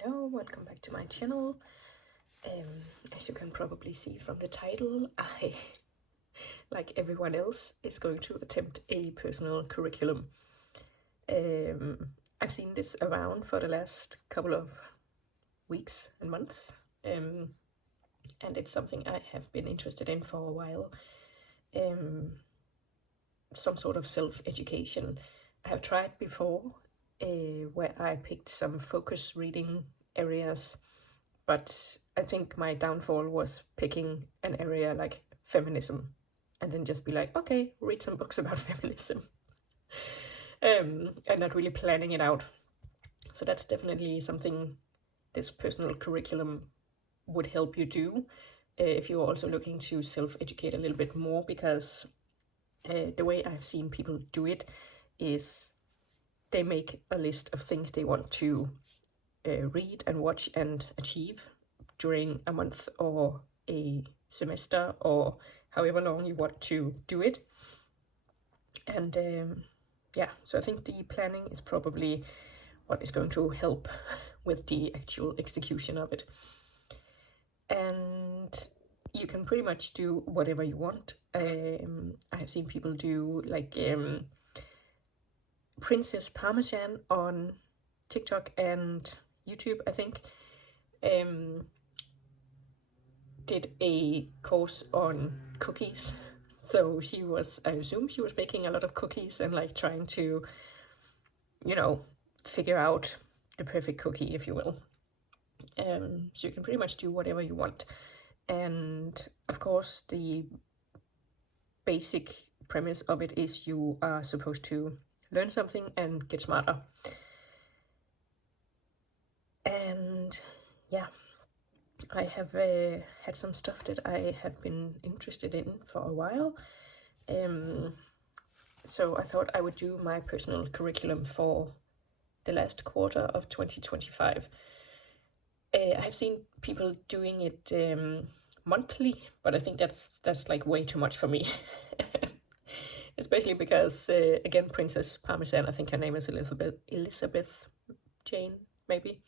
Hello, welcome back to my channel. As you can probably see from the title, I, like everyone else, is going to attempt a personal curriculum. I've seen this around for the last couple of weeks and months, and it's something I have been interested in for a while. Some sort of self-education. I have tried before, where I picked some focus reading areas, but I think my downfall was picking an area like feminism and then just be like, okay, read some books about feminism, and not really planning it out. So that's definitely something this personal curriculum would help you do, if you're also looking to self-educate a little bit more, because the way I've seen people do it is they make a list of things they want to read and watch and achieve during a month or a semester or however long you want to do it. And yeah, so I think the planning is probably what is going to help with the actual execution of it. And you can pretty much do whatever you want. I have seen people do like Princess Parmesan on TikTok and YouTube, I think, did a course on cookies. So she was, I assume she was baking a lot of cookies and like trying to, figure out the perfect cookie, if you will. So you can pretty much do whatever you want. And of course, the basic premise of it is you are supposed to learn something and get smarter. And yeah, I have had some stuff that I have been interested in for a while. So I thought I would do my personal curriculum for the last quarter of 2025. I have seen people doing it monthly, but I think that's like way too much for me. Especially because, again, Princess Parmesan, I think her name is Elizabeth Jane, maybe.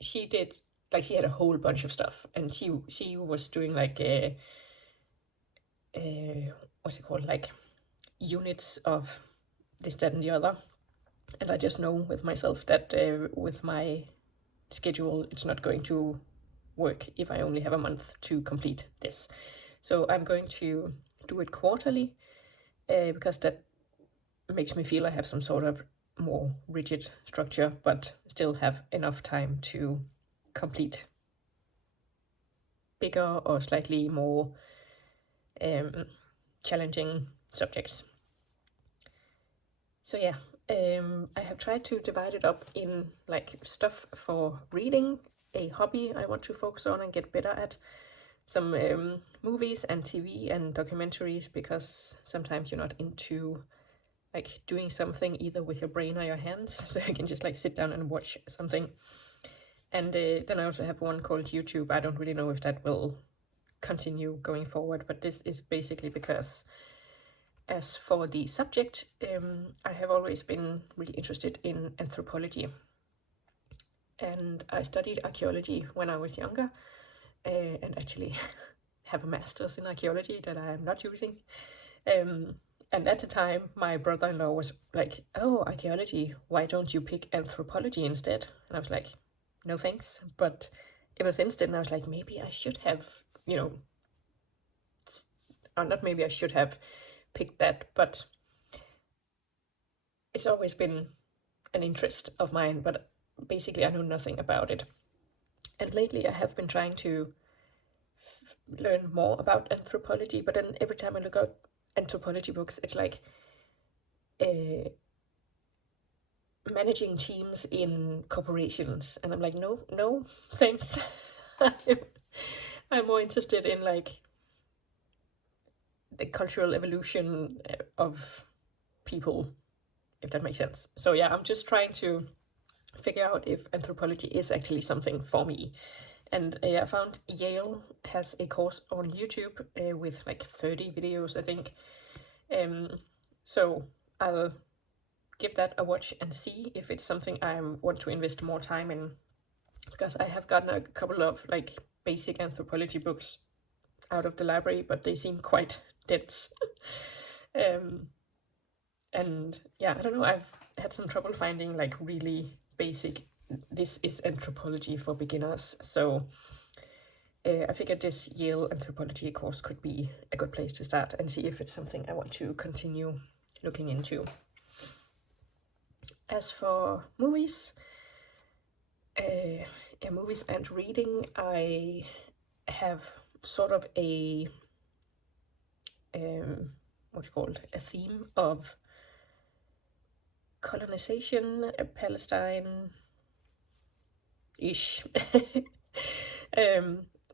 She did, like, she had a whole bunch of stuff, and she was doing like what's it called, like units of this, that, and the other. And I just know with myself that with my schedule, it's not going to work if I only have a month to complete this. So I'm going to do it quarterly, because that makes me feel I have some sort of more rigid structure, but still have enough time to complete bigger or slightly more challenging subjects. So yeah, I have tried to divide it up in like stuff for reading, a hobby I want to focus on and get better at, some movies and TV and documentaries, because sometimes you're not into like doing something either with your brain or your hands, so you can just like sit down and watch something. And then I also have one called YouTube. I don't really know if that will continue going forward, but this is basically because, as for the subject, I have always been really interested in anthropology. And I studied archaeology when I was younger, and actually have a master's in archaeology that I am not using. And at the time, my brother-in-law was like, oh, archaeology, why don't you pick anthropology instead? And I was like, no thanks. But it was instant, and I was like, maybe I should have, or not maybe I should have picked that, but it's always been an interest of mine, but basically I know nothing about it. And lately I have been trying to learn more about anthropology, but then every time I look at anthropology books, it's like managing teams in corporations, and I'm like, no thanks. I'm more interested in like the cultural evolution of people, if that makes sense. So yeah, I'm just trying to figure out if anthropology is actually something for me. And I found Yale has a course on YouTube with like 30 videos, I think. So I'll give that a watch and see if it's something I want to invest more time in, because I have gotten a couple of like basic anthropology books out of the library, but they seem quite dense. And yeah, I don't know, I've had some trouble finding like really basic, this is anthropology for beginners. So I figured this Yale anthropology course could be a good place to start and see if it's something I want to continue looking into. As for movies, movies and reading, I have sort of a a theme of colonization, Palestine-ish.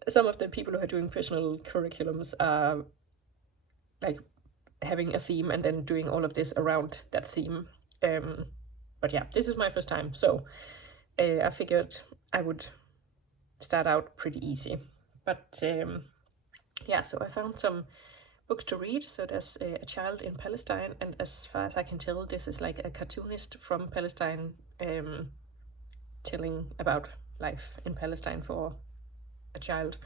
Some of the people who are doing personal curriculums are like having a theme and then doing all of this around that theme. But yeah, this is my first time, so I figured I would start out pretty easy. But yeah, so I found some books to read. So there's A Child in Palestine, and as far as I can tell, this is like a cartoonist from Palestine telling about life in Palestine for a child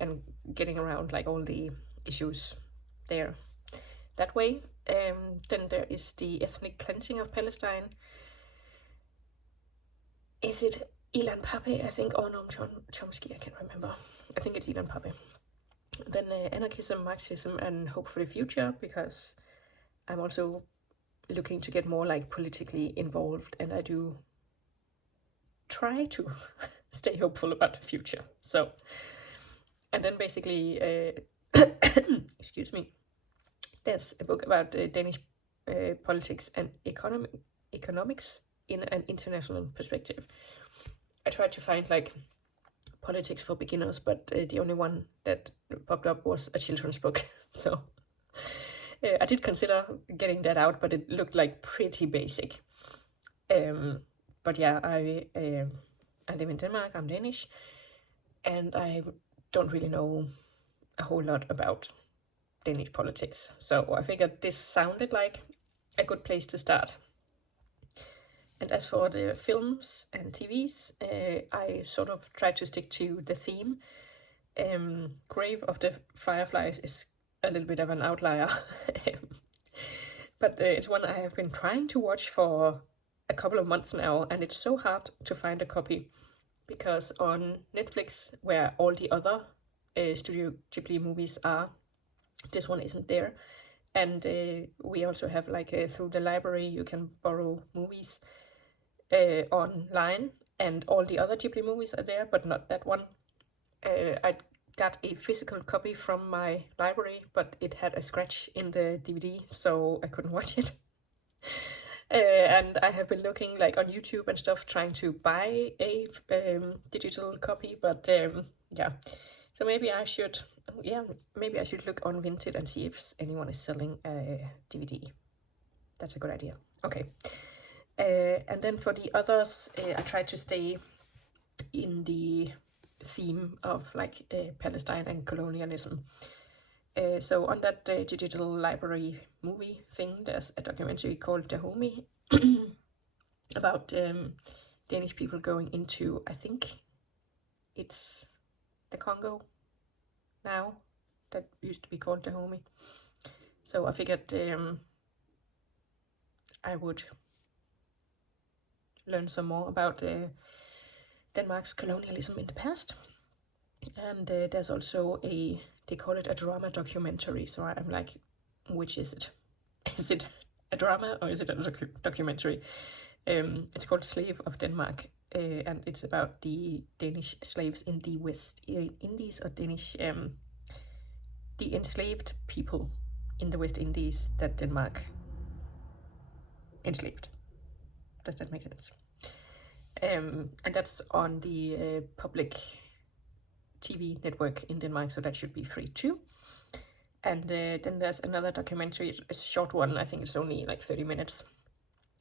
and getting around like all the issues there that way. Then there is The Ethnic Cleansing of Palestine. Is it Ilan Pappé, I think, or Noam Chomsky? I can't remember. I think it's Ilan Pappé. Then Anarchism, Marxism, and Hope for the Future, because I'm also looking to get more like politically involved, and I do try to stay hopeful about the future. So, and then basically, excuse me, there's a book about Danish politics and economics in an international perspective. I tried to find like politics for beginners, but the only one that popped up was a children's book. So I did consider getting that out, but it looked like pretty basic. But yeah, I live in Denmark, I'm Danish, and I don't really know a whole lot about Danish politics. So I figured this sounded like a good place to start. And as for the films and TVs, I sort of try to stick to the theme. Grave of the Fireflies is a little bit of an outlier, but it's one I have been trying to watch for a couple of months now, and it's so hard to find a copy, because on Netflix, where all the other Studio Ghibli movies are, this one isn't there. And we also have like through the library you can borrow movies online, and all the other Ghibli movies are there, but not that one. I got a physical copy from my library, but it had a scratch in the DVD, so I couldn't watch it. And I have been looking like on YouTube and stuff, trying to buy a digital copy, but yeah. So maybe I should look on Vinted and see if anyone is selling a DVD. That's a good idea. Okay. And then for the others, I try to stay in the theme of like Palestine and colonialism. So on that digital library movie thing, there's a documentary called Dahomey about Danish people going into, I think it's the Congo now, that used to be called Dahomey. So I figured I would learn some more about Denmark's colonialism in the past. And there's also they call it a drama documentary, so I'm like, which is it? Is it a drama or is it a documentary? It's called Slave of Denmark, and it's about the Danish slaves in the West Indies, or Danish, the enslaved people in the West Indies that Denmark enslaved. Does that make sense? And that's on the public TV network in Denmark, so that should be free too. And then there's another documentary, it's a short one, I think it's only like 30 minutes,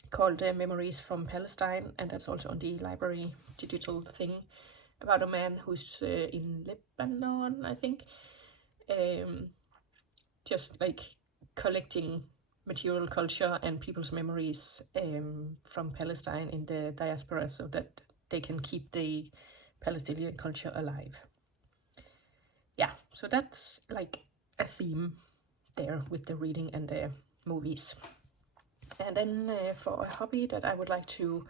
called Memories from Palestine, and that's also on the library digital thing, about a man who's in Lebanon, I think, just like collecting material culture and people's memories from Palestine in the diaspora, so that they can keep the Palestinian culture alive. Yeah, so that's like a theme there with the reading and the movies. And then for a hobby that I would like to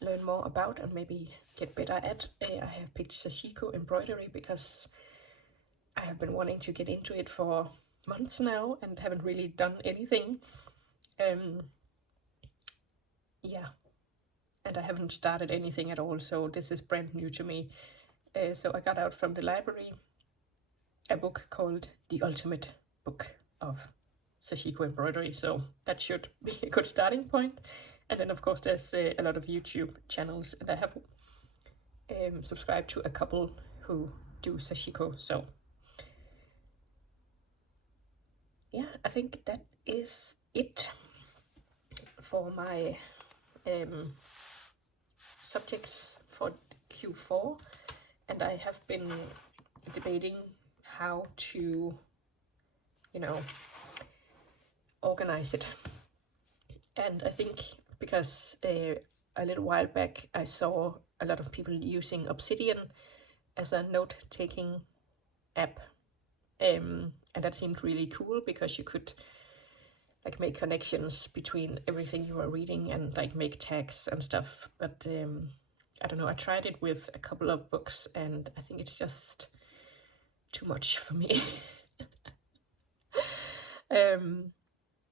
learn more about and maybe get better at, I have picked sashiko embroidery, because I have been wanting to get into it for months now and haven't really done anything. Yeah, and I haven't started anything at all, so this is brand new to me. So I got out from the library a book called The Ultimate Book of Sashiko Embroidery, so that should be a good starting point. And then of course there's a lot of YouTube channels, and I have subscribed to a couple who do sashiko, so yeah, I think that is it for my subjects for Q4. And I have been debating how to, organize it. And I think because a little while back I saw a lot of people using Obsidian as a note-taking app, and that seemed really cool, because you could like make connections between everything you are reading and like make tags and stuff. But I don't know, I tried it with a couple of books and I think it's just too much for me.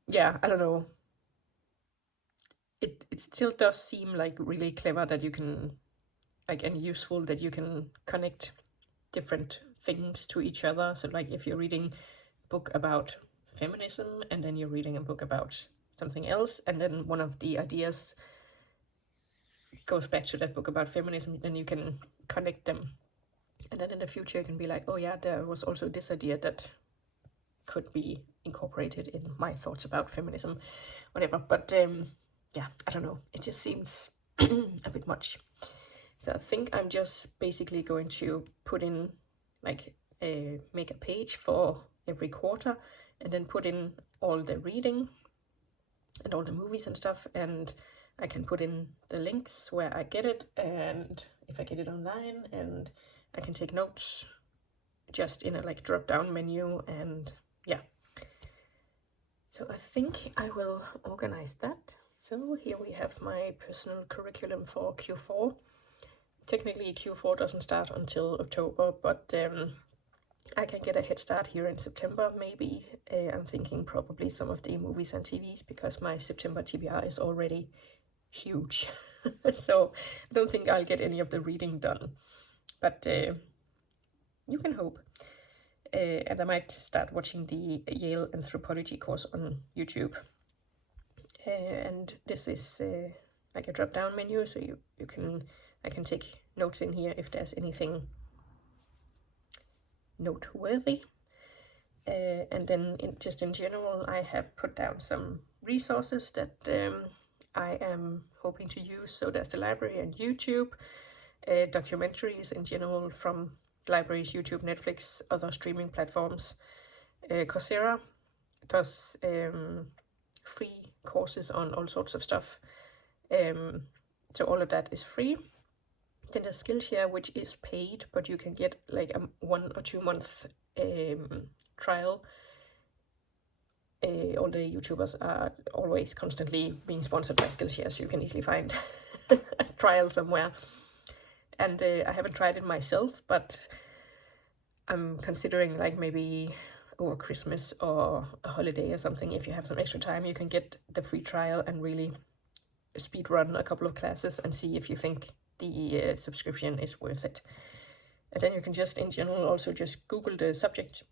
Yeah, I don't know. It still does seem like really clever that you can, like, and useful that you can connect different things to each other. So like if you're reading a book about feminism and then you're reading a book about something else, and then one of the ideas goes back to that book about feminism, then you can connect them. And then in the future you can be like, oh yeah, there was also this idea that could be incorporated in my thoughts about feminism, whatever. But yeah, I don't know, it just seems a bit much. So I think I'm just basically going to put in, like, make a page for every quarter, and then put in all the reading and all the movies and stuff, and I can put in the links where I get it, and if I get it online, and I can take notes just in a like drop down menu. And yeah, so I think I will organize that. So here we have my personal curriculum for Q4. Technically Q4 doesn't start until October, but I can get a head start here in September maybe. I'm thinking probably some of the movies and TVs, because my September TBR is already huge. So I don't think I'll get any of the reading done, but you can hope. And I might start watching the Yale anthropology course on YouTube. And this is like a drop down menu, so I can take notes in here if there's anything noteworthy. And then just in general, I have put down some resources that I am hoping to use. So there's the library and YouTube, documentaries in general from libraries, YouTube, Netflix, other streaming platforms. Coursera does free courses on all sorts of stuff. So all of that is free. Then there's Skillshare, which is paid, but you can get like a 1 or 2 month trial. All the YouTubers are always constantly being sponsored by Skillshare, so you can easily find a trial somewhere. And I haven't tried it myself, but I'm considering like maybe over Christmas or a holiday or something, if you have some extra time, you can get the free trial and really speed run a couple of classes and see if you think the subscription is worth it. And then you can just in general also just Google the subject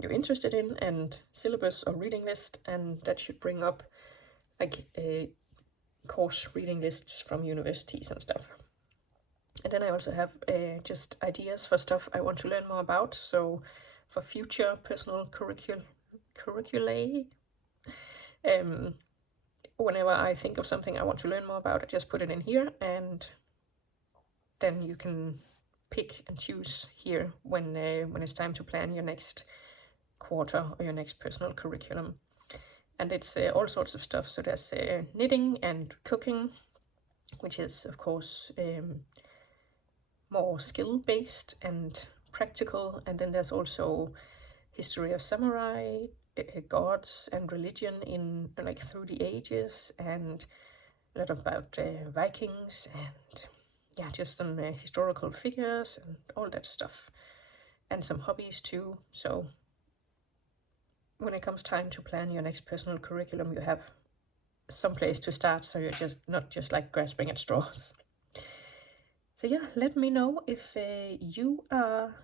you're interested in and syllabus or reading list, and that should bring up like course reading lists from universities and stuff. And then I also have just ideas for stuff I want to learn more about. So for future personal curriculae, whenever I think of something I want to learn more about, I just put it in here, and then you can pick and choose here when it's time to plan your next quarter or your next personal curriculum. and it's all sorts of stuff. So there's knitting and cooking, which is of course more skill-based and practical, and then there's also history of samurai, gods and religion in like through the ages, and a lot about Vikings, and yeah, just some historical figures and all that stuff, and some hobbies too. So when it comes time to plan your next personal curriculum, you have some place to start, so you're just not just like grasping at straws. So yeah, let me know if you are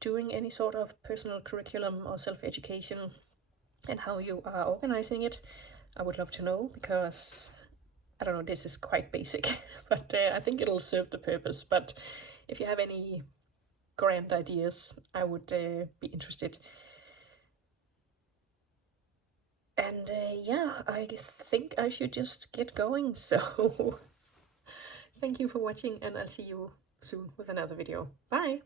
doing any sort of personal curriculum or self-education and how you are organizing it. I would love to know, because I don't know, this is quite basic, but I think it'll serve the purpose. But if you have any grand ideas, I would be interested. And yeah, I think I should just get going. So thank you for watching, and I'll see you soon with another video. Bye!